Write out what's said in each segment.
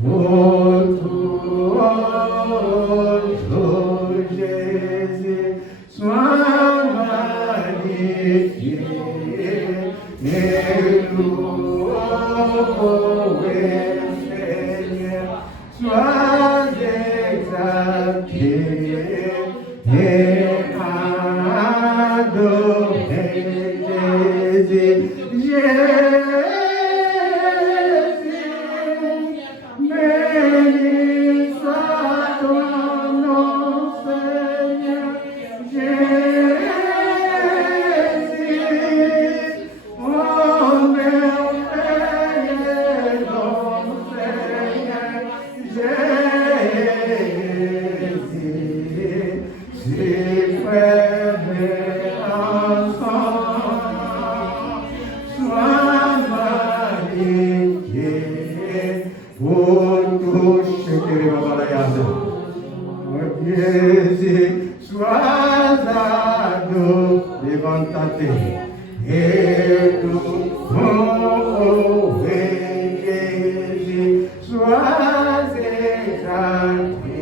Pour toi, Jésus, sois magnifié et loué, Seigneur, sois exalté et adoré, Jésus. Béni soit ton nom, Seigneur Jésus. Oh, merveilleux nom, Seigneur Jésus. Si frères ensemble, sois magnifié pour toucher les babayades. Jésus, sois adoré devant ta terre. Et tout mon Jésus, sois exalté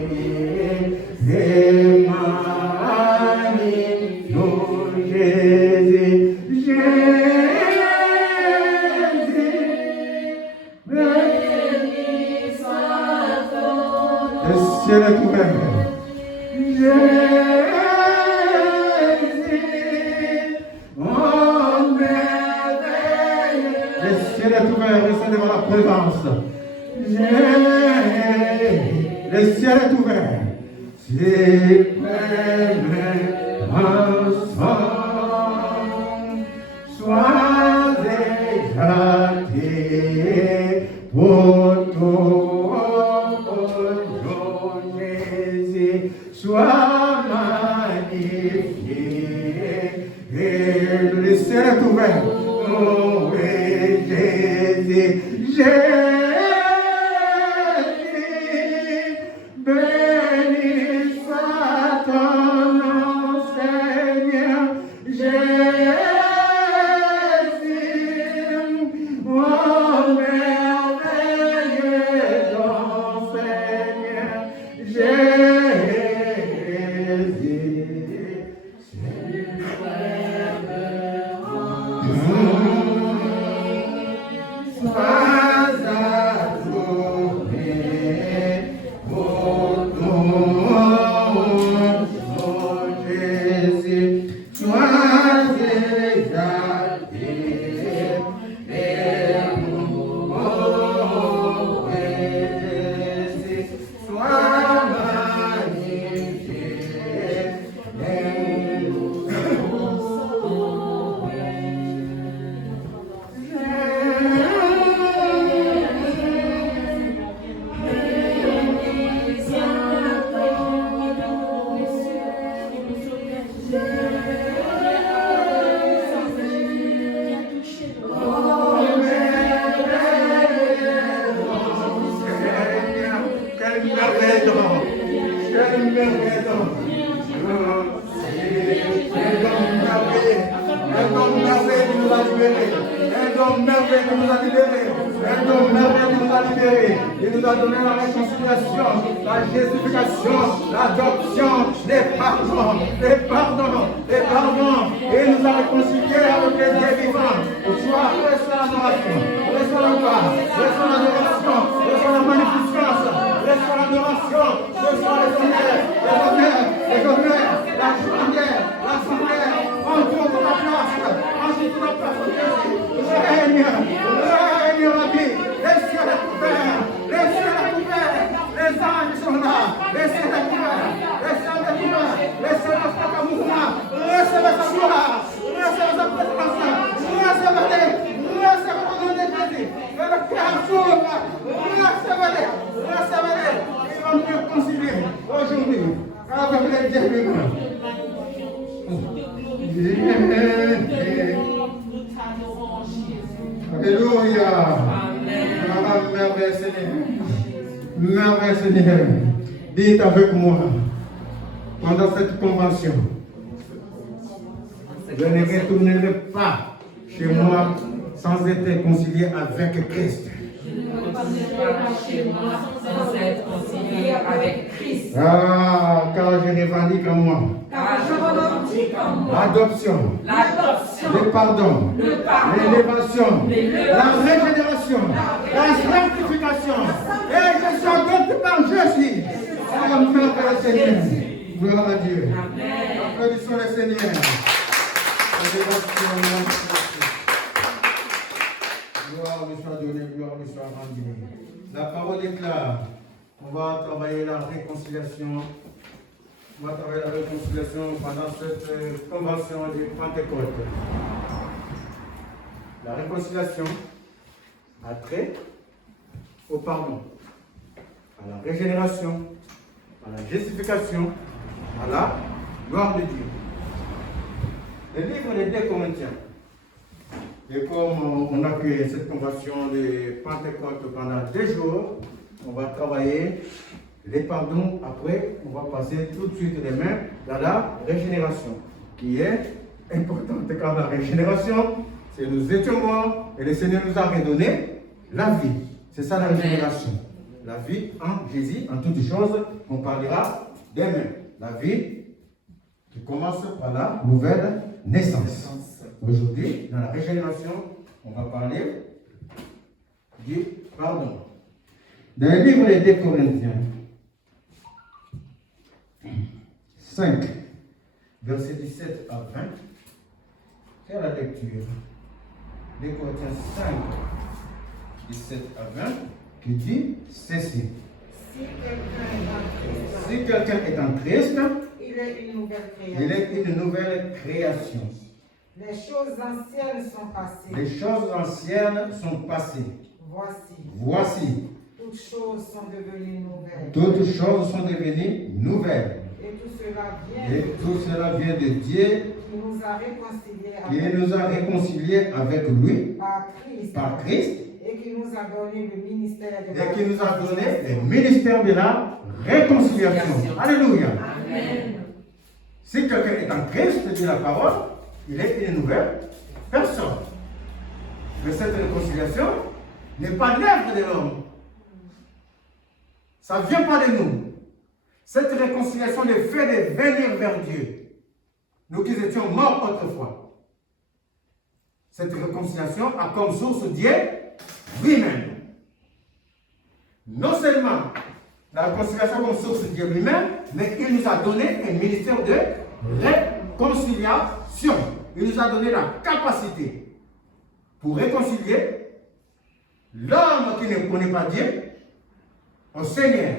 et magnifié, Jésus. Le ciel est ouvert. Jésus, oh merveille. Le ciel est ouvert, restez devant la présence. Jésus, le ciel est ouvert. Si ensemble, sois exalté pour toi. Sois magnifié et le ciel est ouvert. Oh, et Jésus, Jésus, béni soit ton nom, Seigneur Jésus. Oh, merveilleux nom, Seigneur Jésus. Il nous a donné la réconciliation, la justification, l'adoption, les pardons. Et il nous a réconciliés avec les dieux vivants. Soit reçois l'adoration, reçois la gloire, reçois l'adoration, reçois la magnificence, reçois l'adoration, reçois les honneurs, la journée, l'assemblée, en toute ta place, en toute ta place, règne la vie, les cieux sont ouverts, les anges sont là, les cieux sont ouverts, les cieux sont ouverts, recevez sa gloire, recevez sa présence, recevez-les, recevez-les, Jésus, et le cœur s'ouvre, recevez-les, ils vont nous réconcilier aujourd'hui avec les dieux vivants. Alléluia. Merveille Seigneur. Merveille Seigneur. Dites avec moi, pendant cette convention, je ne retournerai pas chez moi sans être réconcilié avec Christ. chez moi sans être concilié avec Christ. Ah, car je revendique en moi Car je revendique en moi l'adoption, le pardon, l'élévation, la régénération, la sanctification. Et je suis adopté par Jésus. Comme Père le Seigneur. Gloire à Dieu. Applaudissons le Seigneur. Gloire lui soit donnée, gloire lui soit rendue. La parole déclare, on va travailler la réconciliation. On va travailler la réconciliation pendant cette convention de Pentecôte. La réconciliation a trait au pardon, à la régénération, à la justification, à la gloire de Dieu. Le livre des 2 Corinthiens. Et comme on a fait cette convention de Pentecôte pendant 2 jours, on va travailler les pardons. Après, on va passer tout de suite les mains dans la régénération, qui est importante, car la régénération, c'est nous étions morts et le Seigneur nous a redonné la vie. C'est ça la régénération. La vie en Jésus, en toutes choses, on parlera demain. La vie qui commence par la nouvelle naissance. Aujourd'hui, dans la régénération, on va parler du pardon. Dans le livre des 2 Corinthiens 5, versets 17 à 20, c'est la lecture. 2 Corinthiens 5, 17 à 20, qui dit ceci. Si quelqu'un est en Christ, il est une nouvelle création. Il est une nouvelle création. Les choses anciennes sont passées. Les choses anciennes sont passées. Voici. Toutes choses sont devenues nouvelles. Toutes choses sont devenues nouvelles. Et tout cela vient de Dieu qui nous a réconciliés avec lui par Christ. Et qui nous a donné le ministère de la réconciliation. Alléluia. Amen. Si quelqu'un est en Christ, dit la parole, il est une nouvelle personne. Mais cette réconciliation n'est pas l'œuvre de l'homme. Ça ne vient pas de nous. Cette réconciliation est faite de venir vers Dieu. Nous qui étions morts autrefois. Cette réconciliation a comme source Dieu lui-même. Non seulement la réconciliation comme source Dieu lui-même, mais il nous a donné un ministère de réconciliation. Il nous a donné la capacité pour réconcilier l'homme qui ne connaît pas Dieu au Seigneur.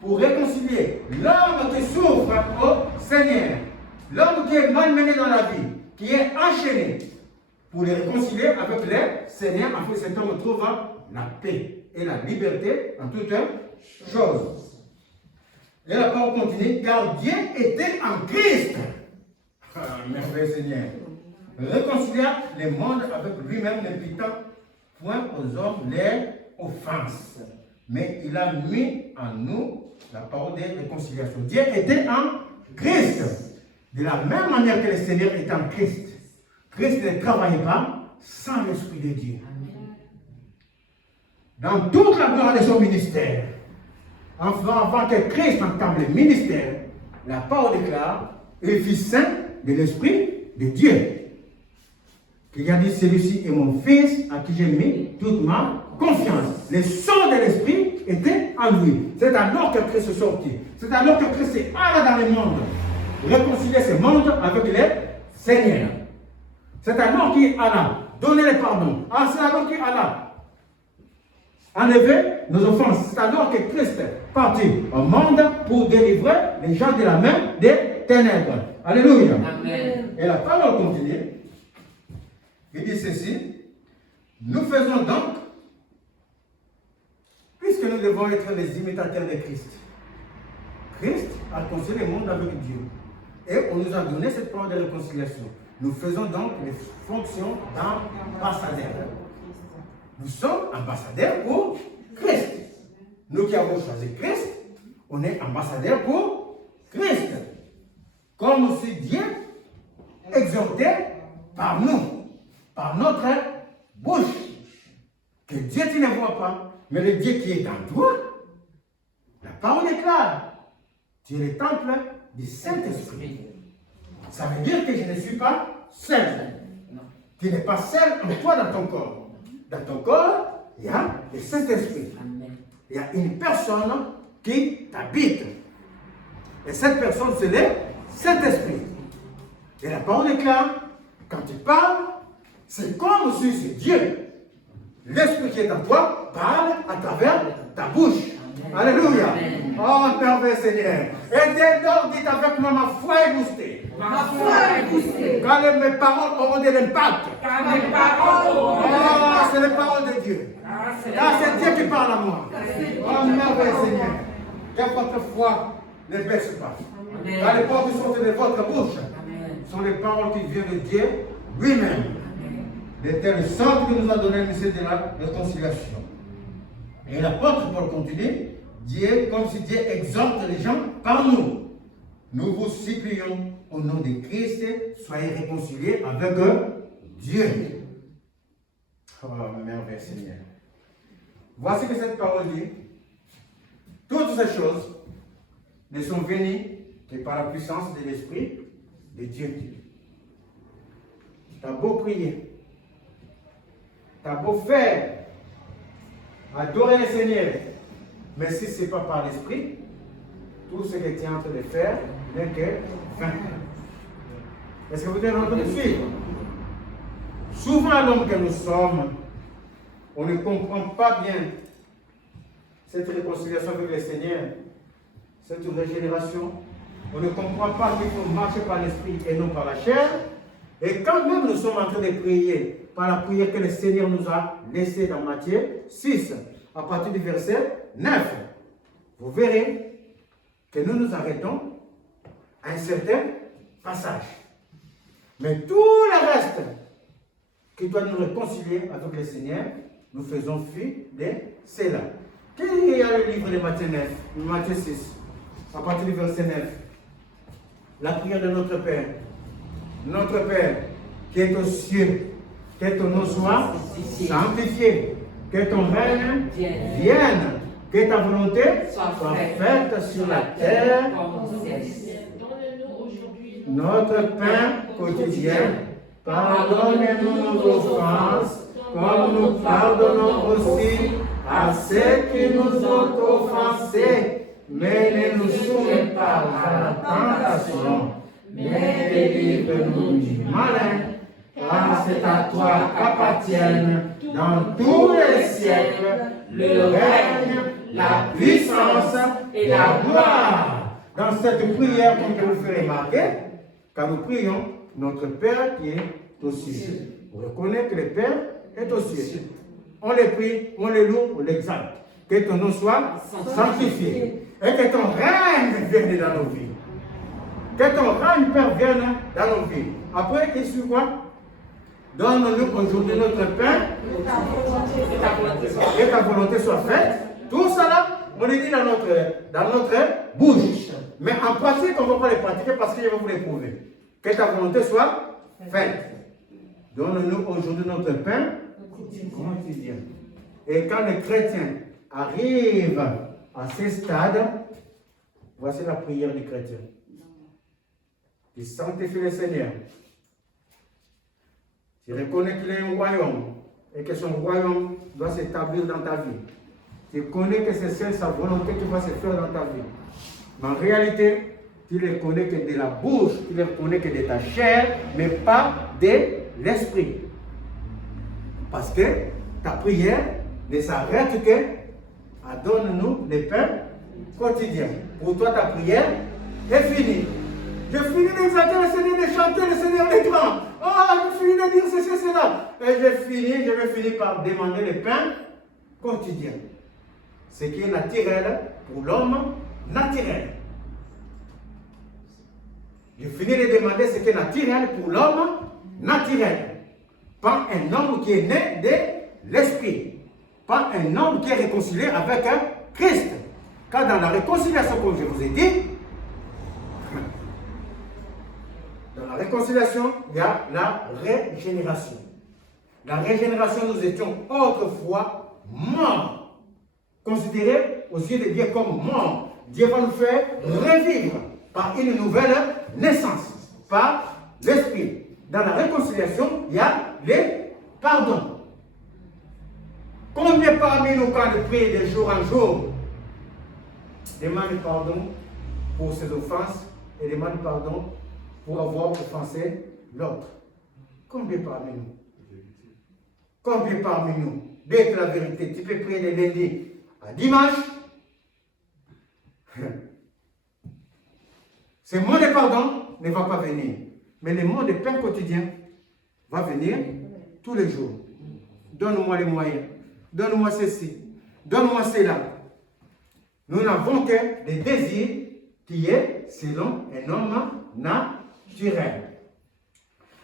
Pour réconcilier l'homme qui souffre au Seigneur. L'homme qui est malmené dans la vie, qui est enchaîné. Pour les réconcilier avec le Seigneur, afin que cet homme trouve la paix et la liberté en toutes choses. Et la parole continue, car Dieu était en Christ. Merveilleux Seigneur. Réconcilier le monde avec lui-même, n'imputant point aux hommes les offenses. Mais il a mis en nous la parole de réconciliation. Dieu était en Christ. De la même manière que le Seigneur est en Christ. Christ ne travaillait pas sans l'Esprit de Dieu. Dans toute la gloire de son ministère, avant que Christ entame le ministère, la parole déclare, le Fils saint de l'Esprit de Dieu. Qui a dit, celui-ci est mon Fils à qui j'ai mis toute ma confiance. Le sang de l'Esprit était en lui. C'est alors que Christ est sorti. C'est alors que Christ est allé dans le monde. Réconcilier ce monde avec le Seigneur. C'est alors qu'il a donné le pardon. C'est alors qu'il a enlevé nos offenses. C'est alors que Christ est parti au monde pour délivrer les gens de la main des ténèbres. Alléluia. Amen. Et la parole continue. Il dit ceci. Nous faisons donc, puisque nous devons être les imitateurs de Christ. Christ a réconcilié le monde avec Dieu. Et on nous a donné cette parole de réconciliation. Nous faisons donc les fonctions d'ambassadeurs. Nous sommes ambassadeurs pour Christ. Nous qui avons choisi Christ, on est ambassadeurs pour Christ. Comme si Dieu exhortait par nous, par notre bouche. Que Dieu tient vois pas, mais le Dieu qui est en toi, la parole est claire. Tu es le temple du Saint-Esprit. Ça veut dire que je ne suis pas seul. Tu n'es pas seul en toi dans ton corps. Dans ton corps, il y a le Saint-Esprit. Il y a une personne qui t'habite. Et cette personne, c'est le Saint-Esprit. Et la parole est claire. Quand tu parles, c'est comme si c'est Dieu. L'Esprit qui est en toi parle à travers ta bouche. Alléluia. Oh, merveilleux Seigneur. Et dès lors, dites avec moi, ma foi est boostée. Ma foi est boostée. Quand mes paroles auront de l'impact. Car mes paroles auront de l'impact. Oh, c'est les paroles de Dieu. Car c'est Dieu qui parle à moi. Oh, merveilleux Seigneur. Que votre foi ne baisse pas. Car les paroles qui sortent de votre bouche sont les paroles qui viennent de Dieu lui-même. C'était le centre que nous a donné le message de la réconciliation. Et l'apôtre Paul continue, Dieu, comme si Dieu exhorte les gens par nous. Nous vous supplions au nom de Christ, soyez réconciliés avec Dieu. Oh, merveilleux Seigneur. Voici que cette parole dit, toutes ces choses ne sont venues que par la puissance de l'Esprit de Dieu. Tu as beau prier, tu as beau faire, adorer le Seigneur, mais si ce n'est pas par l'Esprit, tout ce que tu es en train de faire n'est que vain. Est-ce que vous êtes en train de suivre? Souvent, l'homme que nous sommes, on ne comprend pas bien cette réconciliation avec le Seigneur, cette régénération. On ne comprend pas qu'il faut marcher par l'Esprit et non par la chair. Et quand même nous sommes en train de prier par la prière que le Seigneur nous a laissée dans Matthieu 6, à partir du verset 9, vous verrez que nous nous arrêtons à un certain passage. Mais tout le reste qui doit nous réconcilier avec le Seigneur, nous faisons fi de cela. Qu'il y a le livre de Matthieu 9, Matthieu 6, à partir du verset 9. La prière de notre Père. Notre Père qui est aux cieux, que ton nom soit sanctifié, que ton règne vienne, que ta volonté soit faite sur la terre comme au ciel. Notre pain quotidien, pardonne-nous nos offenses, comme nous pardonnons aussi à ceux qui nous ont offensés. Mais ne nous soumets pas à la tentation, mais délivre-nous du malin, car c'est à toi qu'appartiennent dans tous les siècles le règne, la puissance et la gloire. Dans cette prière, comme je vous fais remarquer, quand nous prions, notre Père qui est aux cieux. Vous reconnaissez que le Père est aux cieux. On le prie, on le loue, on l'exalte. Que ton nom soit sanctifié. Et que ton règne vienne dans nos vies. Que ton règne, Père, vienne dans nos vies. Après, il suit quoi? Donne-nous aujourd'hui notre pain. Que ta volonté soit faite. Tout cela, on le dit dans notre bouche. Mais en pratique, on ne va pas les pratiquer parce que je vais vous les prouver. Que ta volonté soit faite. Donne-nous aujourd'hui notre pain quotidien. Et quand les chrétiens arrivent à ce stade, voici la prière du chrétien. Il sanctifie le Seigneur. Tu reconnais qu'il y a un royaume et que son royaume doit s'établir dans ta vie. Tu connais que c'est sa volonté qui va se faire dans ta vie. Mais en réalité, tu ne le connais que de la bouche, tu ne le connais que de ta chair, mais pas de l'esprit. Parce que ta prière ne s'arrête que à donne-nous le pain quotidien. Pour toi, ta prière est finie. Je finis d'exalter le Seigneur, de chanter le Seigneur les grands. Oh, je finis de dire ceci, cela. Et je vais finir par demander le pain quotidien. Ce qui est naturel pour l'homme naturel. Je finis de demander ce qui est naturel pour l'homme naturel. Pas un homme qui est né de l'esprit. Pas un homme qui est réconcilié avec Christ. Car dans la réconciliation, comme je vous ai dit, dans la réconciliation, il y a la régénération. La régénération, nous étions autrefois mort. Considérés aux yeux de Dieu comme morts. Dieu va nous faire revivre par une nouvelle naissance, par l'Esprit. Dans la réconciliation, il y a les pardons. Combien parmi nous, quand on prie de jour en jour, demandent pardon pour ses offenses et demandent pardon pour avoir offensé l'autre? Combien parmi nous? Combien parmi nous? D'être la vérité, tu peux prier de lundi à dimanche. Ce mot de pardon ne va pas venir. Mais le mot de pain quotidien va venir tous les jours. Donne-moi les moyens. Donne-moi ceci. Donne-moi cela. Nous n'avons que des désirs qui est selon un homme naturel.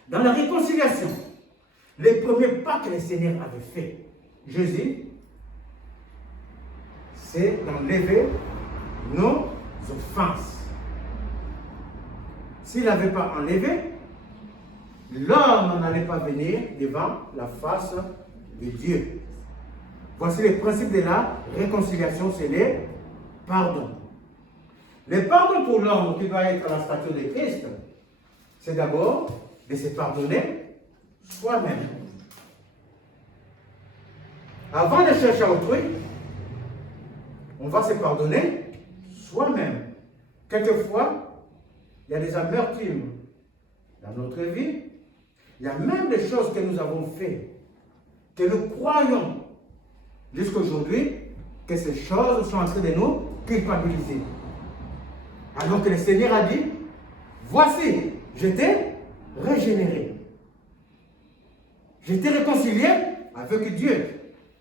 Dans la réconciliation, les premiers pas que le Seigneur avait fait, Jésus, c'est d'enlever nos offenses. S'il n'avait pas enlevé, l'homme n'allait pas venir devant la face de Dieu. Voici le principe de la réconciliation, c'est le pardon. Le pardon pour l'homme qui doit être à la stature de Christ, c'est d'abord de se pardonner soi-même. Avant de chercher autrui, on va se pardonner soi-même. Quelquefois, il y a des amertumes dans notre vie. Il y a même des choses que nous avons faites, que nous croyons jusqu'à aujourd'hui, que ces choses sont en train de nous culpabiliser. Alors que le Seigneur a dit, voici, je t'ai régénéré. Je t'ai réconcilié avec Dieu.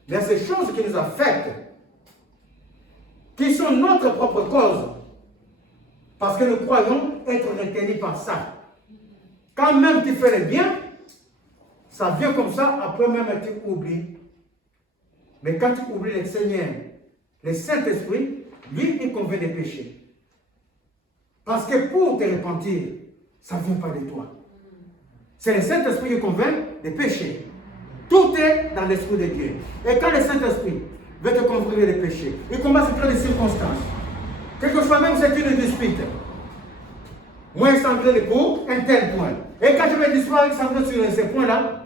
Il y a ces choses qui nous ont faites, qui sont notre propre cause, parce que nous croyons être retenus par ça. Quand même tu fais le bien, ça vient comme ça, après même tu oublies. Mais quand tu oublies le Seigneur, le Saint-Esprit, lui, il convainc des péchés. Parce que pour te repentir, ça ne vient pas de toi. C'est le Saint-Esprit qui convainc des péchés. Tout est dans l'Esprit de Dieu. Et quand le Saint-Esprit veut te convaincre des péchés, il commence à créer des circonstances. Quelque chose même, c'est une dispute. Moi, Sandrine pour un tel point. Et quand je vais discuter avec Sandrine sur ce point-là,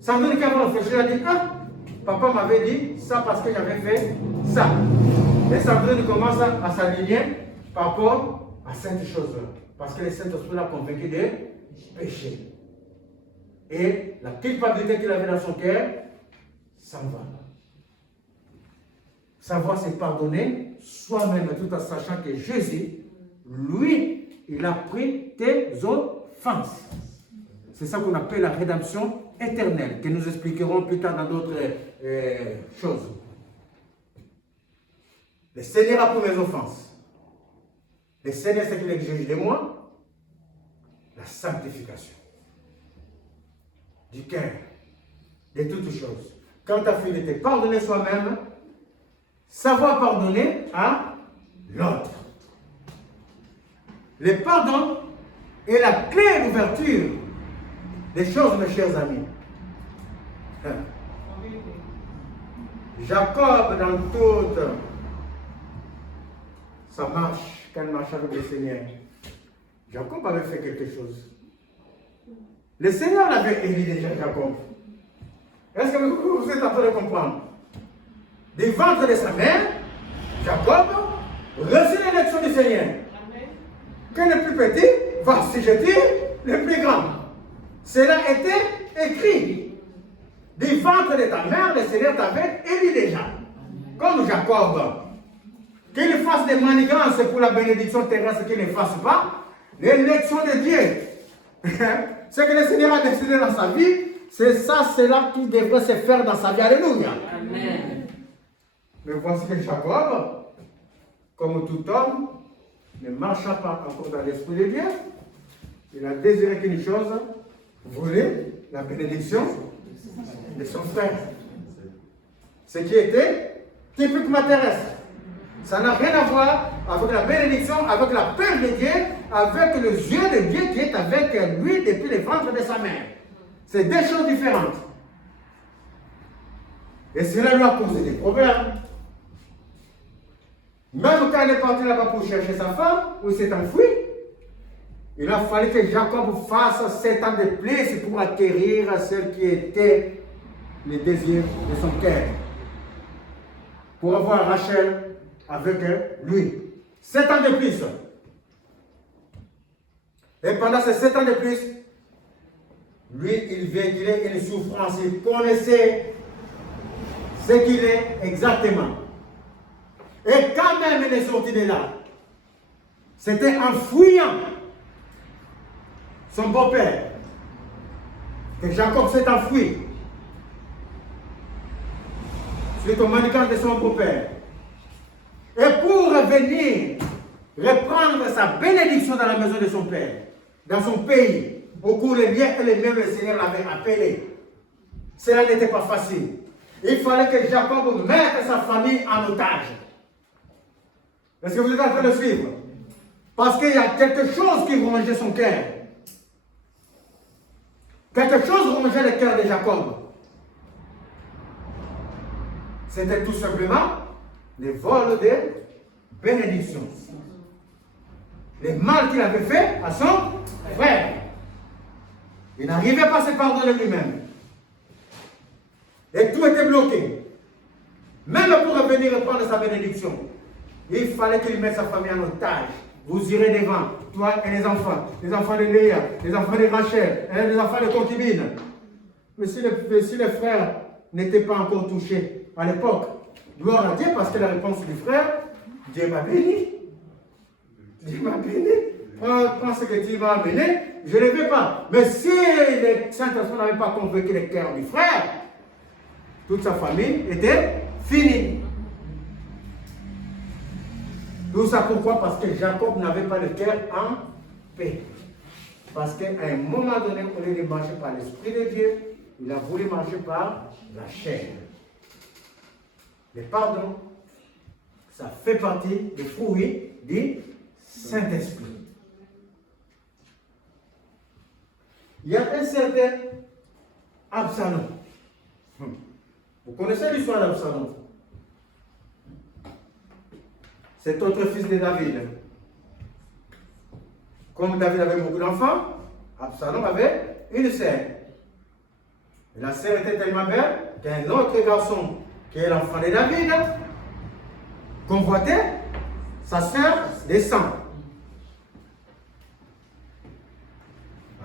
Sandrine, quand elle réfléchit, elle dit, ah, papa m'avait dit ça parce que j'avais fait ça. Et Sandrine commence à s'aligner par rapport à cette chose-là. Parce que le Saint-Esprit l'a convaincu de péché. Et la culpabilité qu'il avait dans son cœur s'en va. Savoir se pardonner soi-même tout en sachant que Jésus, lui, il a pris tes offenses. C'est ça qu'on appelle la rédemption éternelle, que nous expliquerons plus tard dans d'autres choses. Le Seigneur a pris mes offenses. Le Seigneur, c'est qu'il exige de moi la sanctification du cœur, de toutes choses. Quand tu as fini de te pardonner soi-même, savoir pardonner à l'autre. Le pardon est la clé d'ouverture des choses, mes chers amis. Jacob, dans toute sa marche, quand il marchait avec le Seigneur, Jacob avait fait quelque chose. Le Seigneur l'avait élu déjà, Jacob. Est-ce que vous êtes en train de comprendre? Du ventre de sa mère, Jacob reçut l'élection du Seigneur. Que le plus petit va assujettir le plus grand. Cela était écrit. Du ventre de ta mère, le Seigneur t'avait élu déjà. Comme Jacob. Qu'il fasse des manigances pour la bénédiction terrestre, qu'il ne fasse pas. L'élection de Dieu. Ce que le Seigneur a décidé dans sa vie, c'est ça, c'est là qui devrait se faire dans sa vie. Alléluia. Amen. Mais voici que Jacob, comme tout homme, ne marcha pas encore dans l'esprit de Dieu. Il a désiré qu'une chose, voler la bénédiction de son frère. Ce qui était typiquement terrestre. Ça n'a rien à voir avec la bénédiction, avec la peur de Dieu, avec le yeux de Dieu qui est avec lui depuis le ventre de sa mère. C'est deux choses différentes. Et cela lui a causé des problèmes. Même quand il est parti là-bas pour chercher sa femme, où il s'est enfoui, il a fallu que Jacob fasse 7 ans de plus pour acquérir celle qui était le désir de son cœur. Pour avoir Rachel avec lui. 7 ans de plus. Et pendant ces 7 ans de plus, lui, il véhiculait une souffrance. Il connaissait ce qu'il est exactement. Et quand même il est sorti de là, c'était en fouillant son beau-père que Jacob s'est enfui suite au manigance de son beau-père. Et pour venir reprendre sa bénédiction dans la maison de son père, dans son pays, au cours des liens et les mêmes le Seigneur l'avait appelé. Cela n'était pas facile. Il fallait que Jacob mette sa famille en otage. Est-ce que vous êtes en train de suivre? Parce qu'il y a quelque chose qui rongeait son cœur. Quelque chose rongeait le cœur de Jacob. C'était tout simplement le vol de bénédiction. Le mal qu'il avait fait à son frère. Il n'arrivait pas à se pardonner lui-même. Et tout était bloqué. Même pour revenir et prendre sa bénédiction, il fallait qu'il mette sa famille en otage. Vous irez devant, toi et les enfants de Léa, les enfants de Rachel, et les enfants de concubine. Mais si les frères n'étaient pas encore touchés à l'époque, gloire à Dieu, parce que la réponse du frère, Dieu m'a béni. Dieu m'a béni. Prends ce que tu vas amener, je ne le veux pas. Mais si les Saint-Esprit n'avaient pas convaincu le cœur du frère, toute sa famille était finie. Tout ça pourquoi? Parce que Jacob n'avait pas le cœur en paix. Parce qu'à un moment donné, au lieu de marcher par l'Esprit de Dieu, il a voulu marcher par la chair. Le pardon, ça fait partie des fruits du Saint-Esprit. Il y a un certain Absalom. Vous connaissez l'histoire d'Absalom? Cet autre fils de David. Comme David avait beaucoup d'enfants, Absalom avait une sœur. Et la sœur était tellement belle qu'un autre garçon, qui est l'enfant de David, convoitait sa sœur de sang.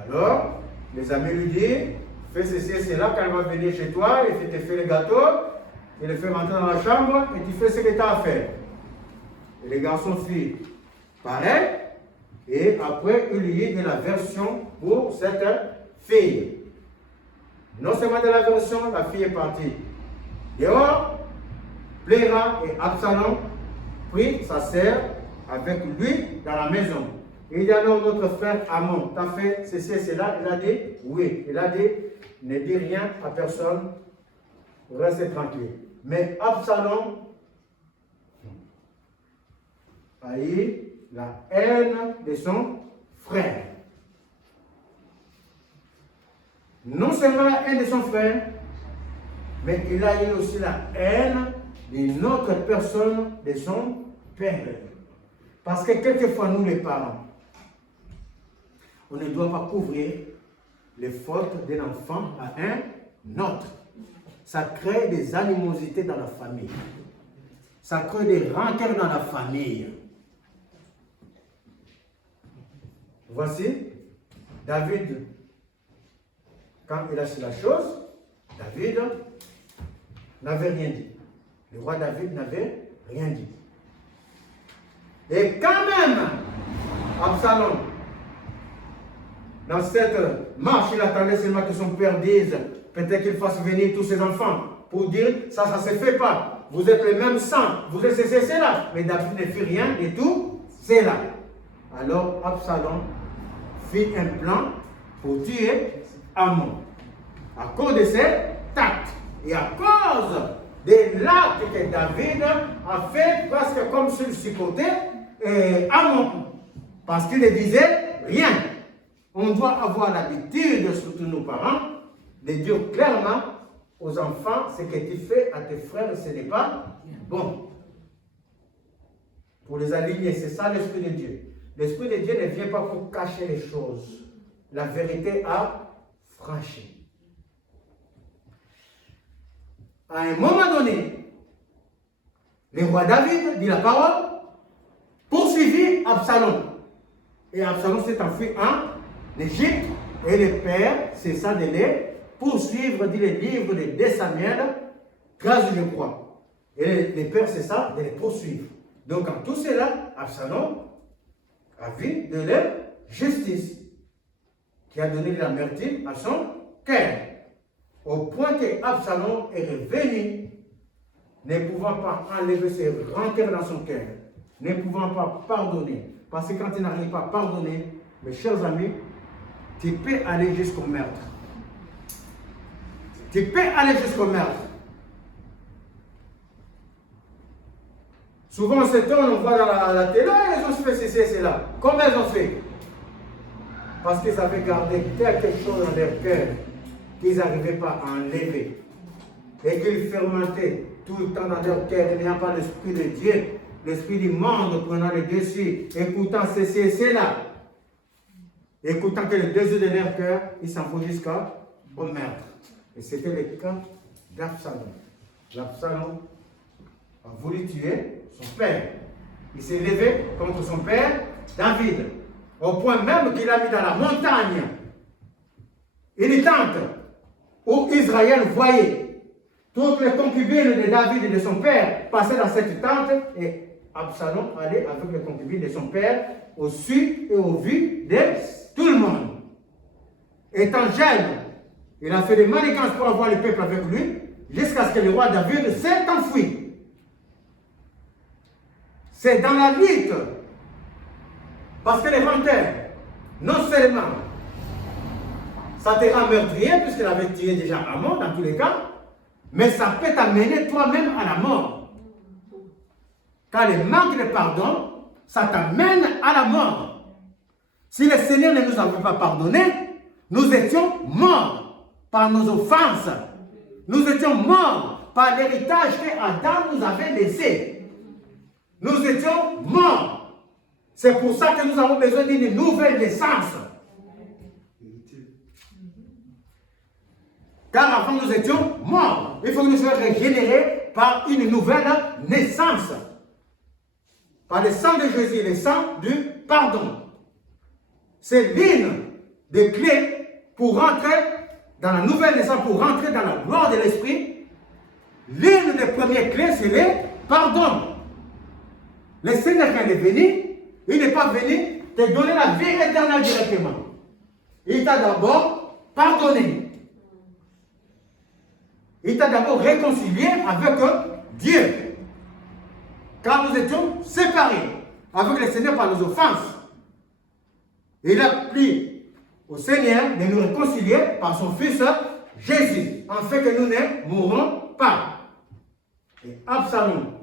Alors, les amis lui disent, fais ceci et cela, quand elle va venir chez toi, il te fait le gâteau, il le fait rentrer dans la chambre, et tu fais ce que tu as à faire. Et les garçons fit pareil, et après, il y a de la version pour cette fille. Non seulement de la version, la fille est partie dehors, plaira, et Absalom prit sa sœur avec lui dans la maison. Et il y a alors notre frère Amon, t'as fait ceci et cela? Il a dit oui. Il a dit, ne dis rien à personne, restez tranquille. Mais Absalom a eu la haine de son frère. Non seulement la haine de son frère, mais il a eu aussi la haine d'une autre personne de son père. Parce que quelquefois, nous les parents, on ne doit pas couvrir les fautes d'un enfant à un autre. Ça crée des animosités dans la famille. Ça crée des rancœurs dans la famille. Voici David. Quand il a su la chose, David n'avait rien dit. Le roi David n'avait rien dit. Et quand même, Absalom, dans cette marche, il attendait seulement que son père dise, peut-être qu'il fasse venir tous ses enfants, pour dire, ça ne se fait pas. Vous êtes le même sang, vous êtes c'est là. Mais David ne fit rien et tout, c'est là. Alors Absalom fit un plan pour tuer Amon. À cause de ses actes et à cause de l'acte que David a fait, parce que comme s'il supportait Amon, parce qu'il ne disait rien. On doit avoir l'habitude, surtout nos parents, de dire clairement aux enfants, ce que tu fais à tes frères, ce n'est pas bon. Pour les aligner, c'est ça l'Esprit de Dieu. L'Esprit de Dieu ne vient pas pour cacher les choses. La vérité a franchi. À un moment donné, le roi David dit la parole, poursuivit Absalom. Et Absalom s'est enfui en Égypte, et le père cessa de les poursuivre, dit le livre de 2 Samuel, 13 je crois. Et le père cessa de les poursuivre. Donc en tout cela, Absalom a vu de leur justice, qui a donné l'amertume à son cœur, au point que Absalom est revenu, ne pouvant pas enlever ses rancœurs dans son cœur, ne pouvant pas pardonner. Parce que quand tu n'arrives pas à pardonner, mes chers amis, tu peux aller jusqu'au meurtre. Tu peux aller jusqu'au meurtre. Souvent, ce temps, on voit dans la télé, ils ont fait ceci et cela. Comment ils ont fait? Parce qu'ils avaient gardé quelque chose dans leur cœur qu'ils n'arrivaient pas à enlever. Et qu'ils fermentaient tout le temps dans leur cœur, n'ayant pas l'Esprit de Dieu, l'Esprit du monde prenant le dessus, écoutant ceci et cela. Écoutant que le désir de leur cœur, ils s'en vont jusqu'au meurtre. Et c'était le cas d'Absalom. Absalom a voulu tuer son père. Il s'est levé contre son père, David, au point même qu'il a mis dans la montagne une tente où Israël voyait toutes les concubines de David et de son père passer dans cette tente, et Absalom allait avec les concubines de son père au su et au vu de tout le monde. Étant jeune, il a fait des manigances pour avoir le peuple avec lui, jusqu'à ce que le roi David s'est enfui. C'est dans la lutte, parce que les menteurs, non seulement ça te rend meurtrier, puisqu'il avait tué déjà à mort dans tous les cas, mais ça peut t'amener toi-même à la mort. Car le manque de pardon, ça t'amène à la mort. Si le Seigneur ne nous avait pas pardonné, nous étions morts par nos offenses. Nous étions morts par l'héritage que Adam nous avait laissé. Nous étions morts. C'est pour ça que nous avons besoin d'une nouvelle naissance. Car avant nous étions morts. Il faut que nous soyons régénérés par une nouvelle naissance. Par le sang de Jésus, le sang du pardon. C'est l'une des clés pour rentrer dans la nouvelle naissance, pour rentrer dans la gloire de l'Esprit. L'une des premières clés, c'est le pardon. Le Seigneur, quand il est venu, il n'est pas venu te donner la vie éternelle directement. Il t'a d'abord pardonné. Il t'a d'abord réconcilié avec Dieu. Car nous étions séparés avec le Seigneur par nos offenses. Il a pris au Seigneur de nous réconcilier par son Fils Jésus, afin que nous ne mourrons pas. Et Absalom,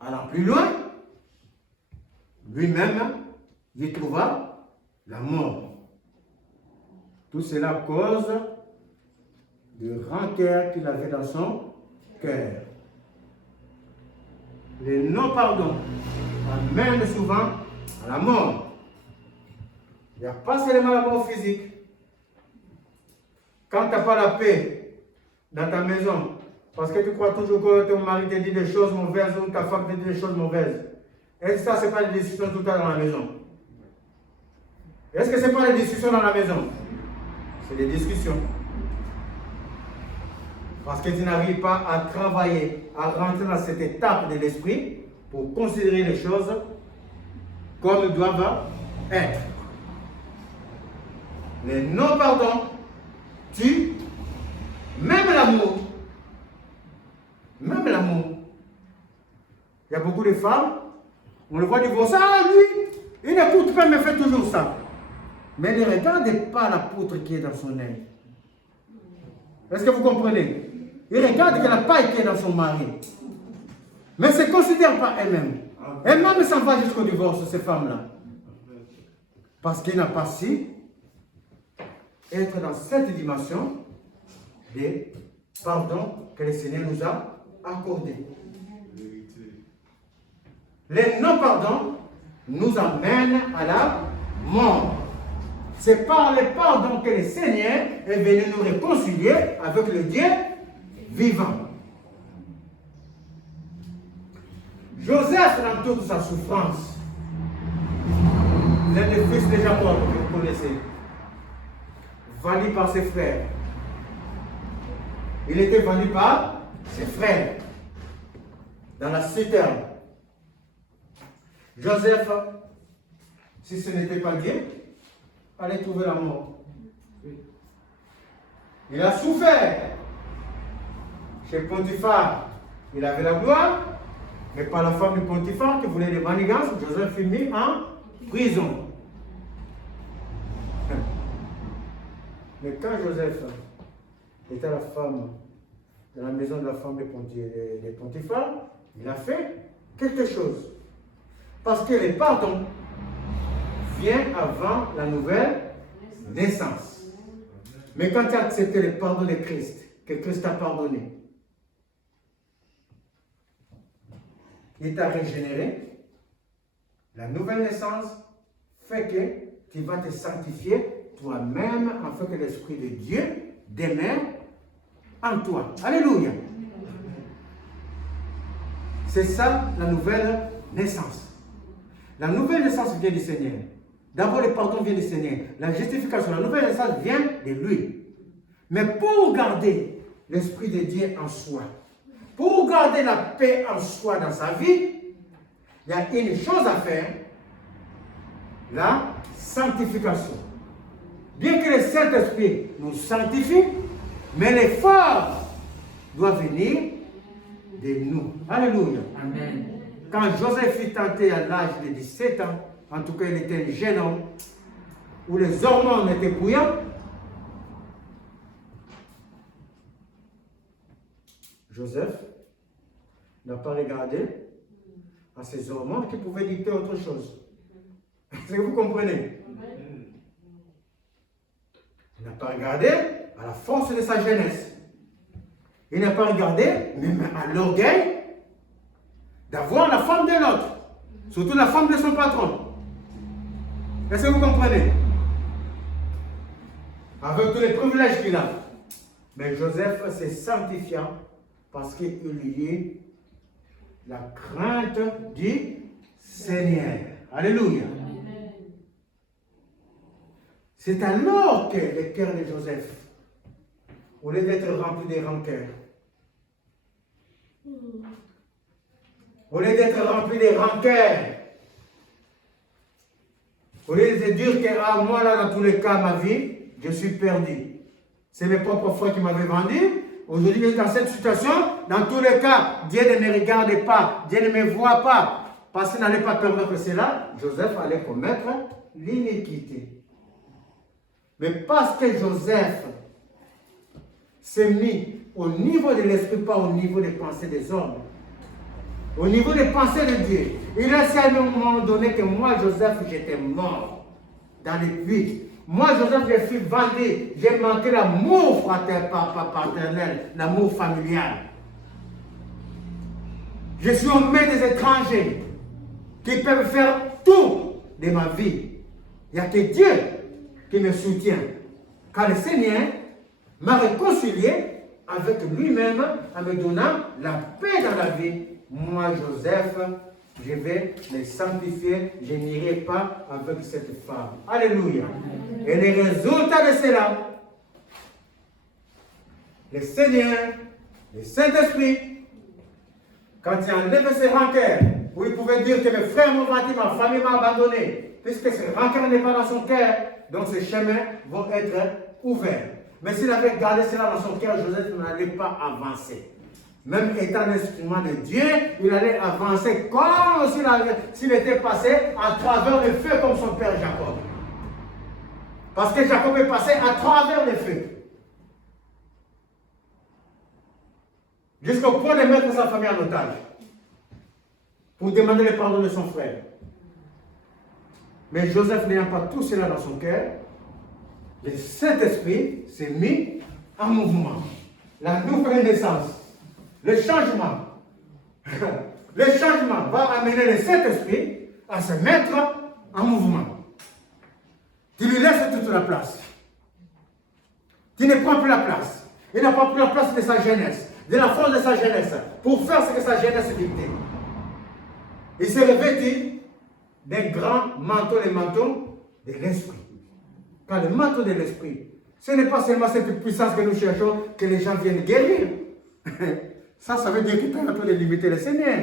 allant plus loin, lui-même, il trouva la mort. Tout cela à cause de rancœur qu'il avait dans son cœur. Le non-pardon amène souvent à la mort. Il n'y a pas seulement la mort physique. Quand tu n'as pas la paix dans ta maison, parce que tu crois toujours que ton mari te dit des choses mauvaises ou ta femme te dit des choses mauvaises, est-ce que ça, ce n'est pas des discussions tout le temps dans la maison? Est-ce que ce n'est pas des discussions dans la maison? C'est des discussions. Parce que tu n'arrives pas à travailler, à rentrer dans cette étape de l'esprit pour considérer les choses comme elles doivent être. Le non-pardon tue même l'amour. Même l'amour. Il y a beaucoup de femmes, on le voit divorcer. Ah, lui, il n'écoute pas, mais fait toujours ça. Mais ne regarde pas la poutre qui est dans son œil. Est-ce que vous comprenez? Il regarde que la paille qui est dans son mari. Mais ne se considère pas elle-même. Elle-même s'en va jusqu'au divorce, ces femmes-là. Parce qu'elle n'a pas su être dans cette dimension de pardon que le Seigneur nous a accordé. Les non-pardons nous amènent à la mort. C'est par le pardon que le Seigneur est venu nous réconcilier avec le Dieu vivant. Joseph, dans toute sa souffrance, l'un des fils de Jacob, que vous connaissez, vendu par ses frères. Il était vendu par ses frères dans la citerne. Joseph, si ce n'était pas Dieu, allait trouver la mort. Il a souffert. Chez Potiphar, il avait la gloire, mais par la femme de Potiphar qui voulait des manigances, Joseph fut mis en prison. Mais quand Joseph était la femme de la maison de la femme de Potiphar, il a fait quelque chose. Parce que le pardon vient avant la nouvelle naissance. Mais quand tu as accepté le pardon de Christ, que Christ t'a pardonné, il t'a régénéré, la nouvelle naissance fait que tu vas te sanctifier toi-même afin que l'Esprit de Dieu demeure en toi. Alléluia. C'est ça la nouvelle naissance. La nouvelle naissance vient du Seigneur. D'abord, le pardon vient du Seigneur. La justification, la nouvelle naissance vient de lui. Mais pour garder l'Esprit de Dieu en soi, pour garder la paix en soi dans sa vie, il y a une chose à faire, la sanctification. Bien que le Saint-Esprit nous sanctifie, mais l'effort doit venir de nous. Alléluia. Amen. Quand Joseph fut tenté à l'âge de 17 ans, en tout cas il était un jeune homme, où les hormones étaient bouillantes, Joseph n'a pas regardé à ces hormones qui pouvaient dicter autre chose. Est-ce que vous comprenez? Il n'a pas regardé à la force de sa jeunesse. Il n'a pas regardé même à l'orgueil d'avoir la femme de l'autre, surtout la femme de son patron. Est-ce que vous comprenez? Avec tous les privilèges qu'il a. Mais Joseph s'est sanctifiant parce qu'il y a la crainte du Seigneur. Alléluia. C'est alors que le cœur de Joseph, au lieu d'être rempli de rancœur, au lieu d'être rempli de rancœur, au lieu de dire que moi là dans tous les cas ma vie, je suis perdu. C'est mes propres frères qui m'avaient vendu. Aujourd'hui, dans cette situation, dans tous les cas, Dieu ne me regarde pas, Dieu ne me voit pas, parce qu'il n'allait pas permettre cela, Joseph allait commettre l'iniquité. Mais parce que Joseph s'est mis au niveau de l'esprit, pas au niveau des pensées des hommes, au niveau des pensées de Dieu, il a su à un moment donné que moi, Joseph, j'étais mort dans les puits. Moi, Joseph, je suis vendu, j'ai manqué l'amour paternel, l'amour familial. Je suis aux mains des étrangers qui peuvent faire tout de ma vie. Il n'y a que Dieu qui me soutient. Car le Seigneur m'a réconcilié avec lui-même en me donnant la paix dans la vie. Moi, Joseph, je vais les sanctifier, je n'irai pas avec cette femme. Alléluia. Et le résultat de cela, le Seigneur, le Saint-Esprit, quand il enlève ses rancœurs, où il pouvait dire que mes frères m'ont menti, ma famille m'a abandonné, puisque ce rancœur n'est pas dans son cœur, donc ces chemins vont être ouverts. Mais s'il avait gardé cela dans son cœur, Joseph n'allait pas avancer. Même étant l'instrument de Dieu, il allait avancer comme s'il était passé à travers le feu comme son père Jacob. Parce que Jacob est passé à travers le feu. Jusqu'au point de mettre sa famille en otage. Pour demander le pardon de son frère. Mais Joseph n'ayant pas tout cela dans son cœur, le Saint-Esprit s'est mis en mouvement. la nouvelle naissance, le changement, le changement va amener le Saint-Esprit à se mettre en mouvement. Tu lui laisses toute la place. Tu ne prends plus la place. Il n'a pas pris la place de sa jeunesse, de la force de sa jeunesse, pour faire ce que sa jeunesse dictait. Il s'est revêtu d'un grand manteau, le manteau de l'esprit. Car le manteau de l'esprit, ce n'est pas seulement cette puissance que nous cherchons, que les gens viennent guérir. Ça veut dire que tu as de limiter le Seigneur.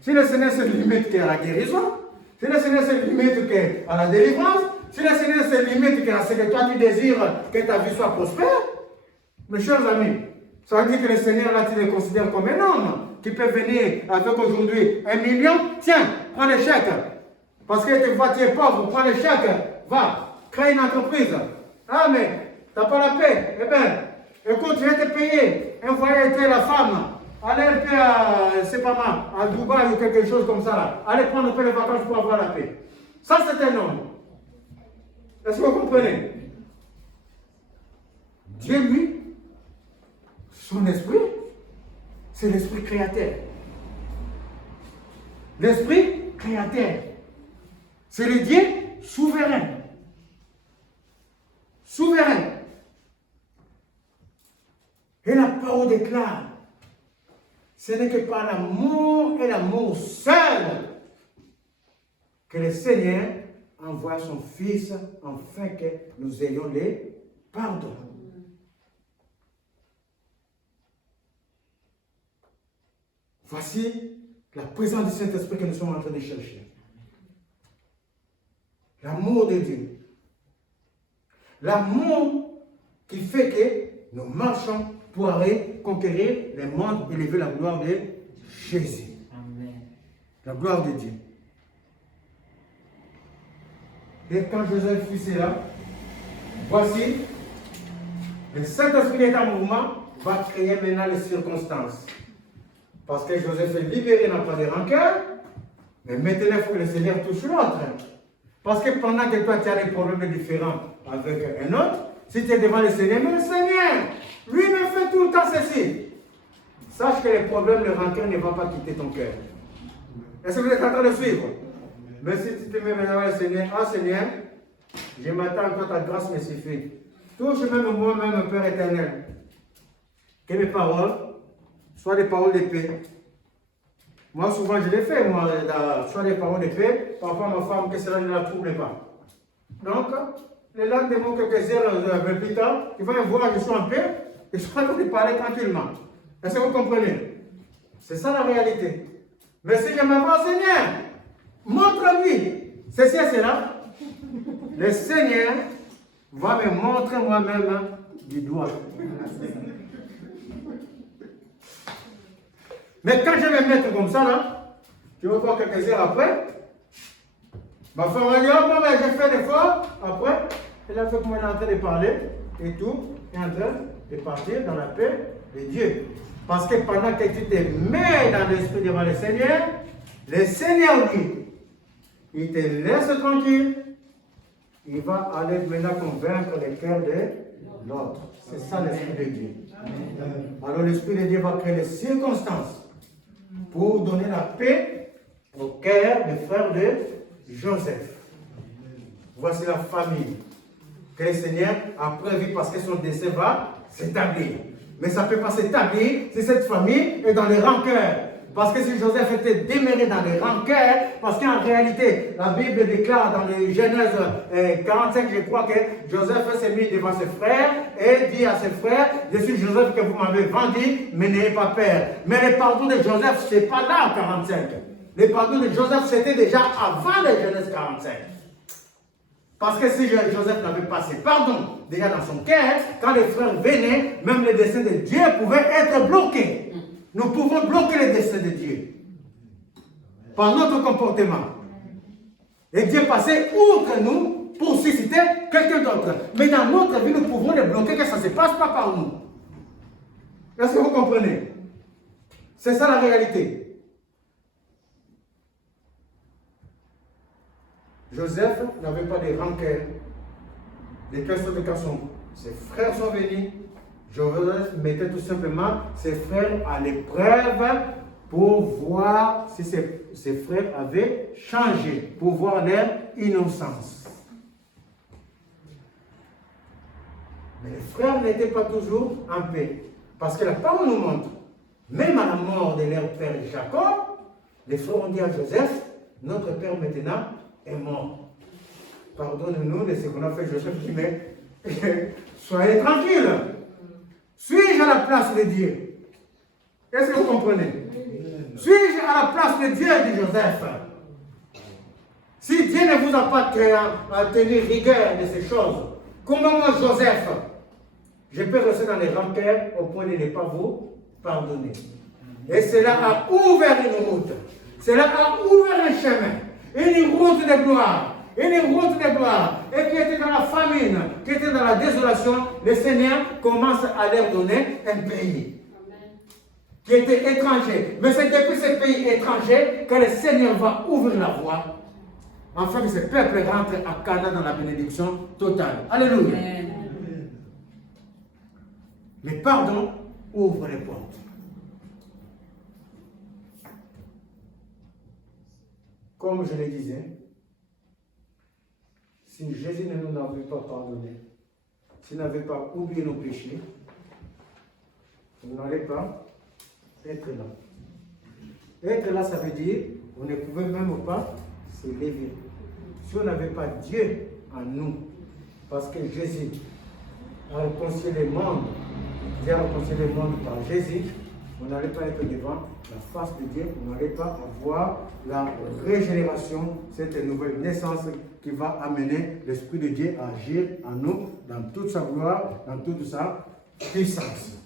Si le Seigneur se limite qu'à la guérison, si le Seigneur se limite qu'à la délivrance, si le Seigneur se limite qu'à ce que toi tu désires que ta vie soit prospère, mes chers amis, ça veut dire que le Seigneur là tu le considères comme un homme qui peut venir avec aujourd'hui 1 million, tiens, prends le chèque. Parce que tu vois, tu es pauvre, prends le chèque, va, crée une entreprise. Ah mais, tu n'as pas la paix. Eh bien, écoute, je vais te payer. Envoyer la femme. Allez un peu à, c'est pas mal, à Dubaï ou quelque chose comme ça là. Allez prendre un peu de vacances pour avoir la paix. Ça c'est un homme. Est-ce que vous comprenez? Dieu, lui, son esprit, c'est l'esprit créateur. L'esprit créateur. C'est le Dieu souverain. Souverain. Et la parole déclare, ce n'est que par l'amour et l'amour seul que le Seigneur envoie son Fils afin que nous ayons les pardons. Voici la présence du Saint-Esprit que nous sommes en train de chercher. L'amour de Dieu. L'amour qui fait que nous marchons pour aller conquérir le monde et élever la gloire de Jésus. Amen. La gloire de Dieu. Et quand Joseph fut là, voici, le Saint-Esprit est en mouvement, va créer maintenant les circonstances. Parce que Joseph est libéré, n'a pas de rancœur, mais maintenant il faut que le Seigneur touche l'autre. Parce que pendant que toi tu as des problèmes différents avec un autre, si tu es devant le Seigneur, mais le Seigneur, lui me fait tout le temps ceci. Sache que les problèmes, le rancœur ne va pas quitter ton cœur. Est-ce que vous êtes en train de suivre? Mais si tu te mets devant le Seigneur, ah Seigneur, je m'attends que ta grâce me suffit. Touche même moi-même, Père éternel. Que mes paroles soient des paroles de paix. Moi, souvent, je l'ai fait, moi, soit des paroles de paix, parfois ma femme, que cela ne la trouble pas. Donc, le lendemain, quelques heures plus tard, il va me voir, je suis en paix, et je suis en train de parler tranquillement. Est-ce que vous comprenez? C'est ça la réalité. Mais si je m'avance, Seigneur, montre-lui ceci et cela, le Seigneur va me montrer moi-même du doigt. Mais quand je vais me mettre comme ça, là, tu vas voir quelques heures après, ma femme va dire, oh, mais j'ai fait l'effort. Après, elle a fait comme elle est en train de parler, et tout est en train de partir dans la paix de Dieu. Parce que pendant que tu te mets dans l'esprit devant le Seigneur, lui, il te laisse tranquille, il va aller maintenant convaincre le cœur de l'autre. C'est ça l'esprit de Dieu. Alors l'esprit de Dieu va créer les circonstances pour donner la paix au cœur des frères de Joseph. Voici la famille que le Seigneur a prévu parce que son décès va s'établir. Mais ça ne peut pas s'établir si cette famille est dans les rancœurs. Parce que si Joseph était demeuré dans les rancœurs, parce qu'en réalité, la Bible déclare dans les Genèse 45, je crois que Joseph s'est mis devant ses frères et dit à ses frères, je suis Joseph que vous m'avez vendu, mais n'ayez pas peur. Mais le pardon de Joseph, ce n'est pas là en 45. Le pardon de Joseph, c'était déjà avant les Genèse 45. Parce que si Joseph n'avait pas ce pardon déjà dans son cœur, quand les frères venaient, même le dessein de Dieu pouvait être bloqué. Nous pouvons bloquer le dessein de Dieu par notre comportement. Et Dieu passait outre nous pour susciter quelqu'un d'autre. Mais dans notre vie, nous pouvons le bloquer, que ça ne se passe pas par nous. Est-ce que vous comprenez? C'est ça la réalité. Joseph n'avait pas de rancœur. De quelle sorte de cas ses frères sont venus, Joseph mettait tout simplement ses frères à l'épreuve pour voir si ses frères avaient changé, pour voir leur innocence. Mais les frères n'étaient pas toujours en paix. Parce que la parole nous montre, même à la mort de leur père Jacob, les frères ont dit à Joseph, notre père maintenant est mort. Pardonne-nous de ce qu'on a fait. Joseph dit, mais soyez tranquille. Suis-je à la place de Dieu? Est-ce que vous comprenez? Suis-je à la place de Dieu, dit Joseph? Si Dieu ne vous a pas créé à tenir rigueur de ces choses, comment moi, Joseph, je peux rester dans les rancœurs au point de ne pas vous pardonner? Et cela a ouvert une route. Cela a ouvert un chemin. Une route de gloire. Une route de gloire. Et qui était dans la famine, qui était dans la désolation, le Seigneur commence à leur donner un pays. Qui était étranger. Mais c'est depuis ce pays étranger que le Seigneur va ouvrir la voie afin que ce peuple rentre à Canaan dans la bénédiction totale. Alléluia. Amen. Le pardon ouvre les portes. Comme je le disais, si Jésus ne nous avait pas pardonné, s'il n'avait pas oublié nos péchés, vous n'allez pas être là. Être là, ça veut dire on ne pouvait même pas se lever. Si on n'avait pas Dieu en nous, parce que Jésus a réconcilié le monde, Dieu a réconcilié le monde par Jésus, on n'allait pas être devant la face de Dieu, on n'allait pas avoir la régénération, cette nouvelle naissance qui va amener l'Esprit de Dieu à agir en nous dans toute sa gloire, dans toute sa puissance.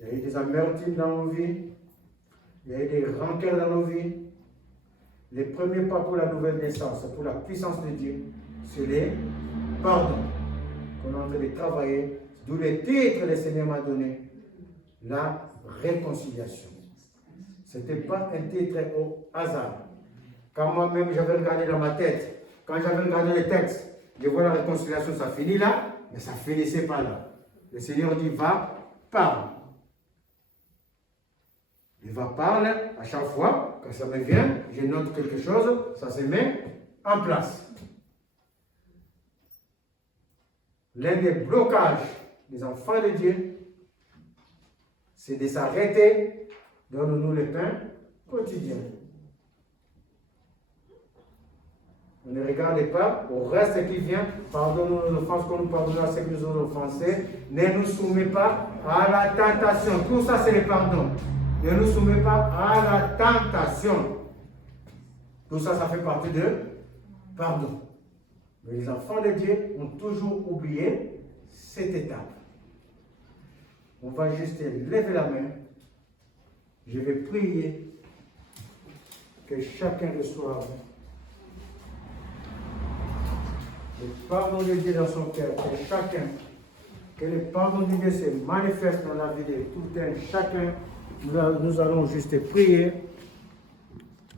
Il y a eu des amertumes dans nos vies, il y a eu des rancœurs dans nos vies. Les premiers pas pour la nouvelle naissance, pour la puissance de Dieu, c'est les pardons qu'on est en train de travailler, d'où le titre que le Seigneur m'a donné, la réconciliation. Ce n'était pas un titre au hasard. Quand moi-même j'avais regardé dans ma tête, quand j'avais regardé le texte, je vois la réconciliation, ça finit là, mais ça ne finissait pas là. Le Seigneur dit, va, parle. Il va parler à chaque fois, quand ça me vient, je note quelque chose, ça se met en place. L'un des blocages des enfants de Dieu, c'est de s'arrêter, donne-nous le pain quotidien. On ne regarde pas au reste qui vient, pardonne-nous nos offenses comme nous pardonnons à ceux qui nous ont offensés, ne nous soumets pas à la tentation. Tout ça, c'est le pardon. Ne nous soumets pas à la tentation. Tout ça, ça fait partie de pardon. Mais les enfants de Dieu ont toujours oublié cette étape. On va juste lever la main. Je vais prier que chacun reçoive le pardon de Dieu dans son cœur. Que le pardon de Dieu se manifeste dans la vie de tout un chacun. Nous allons juste prier.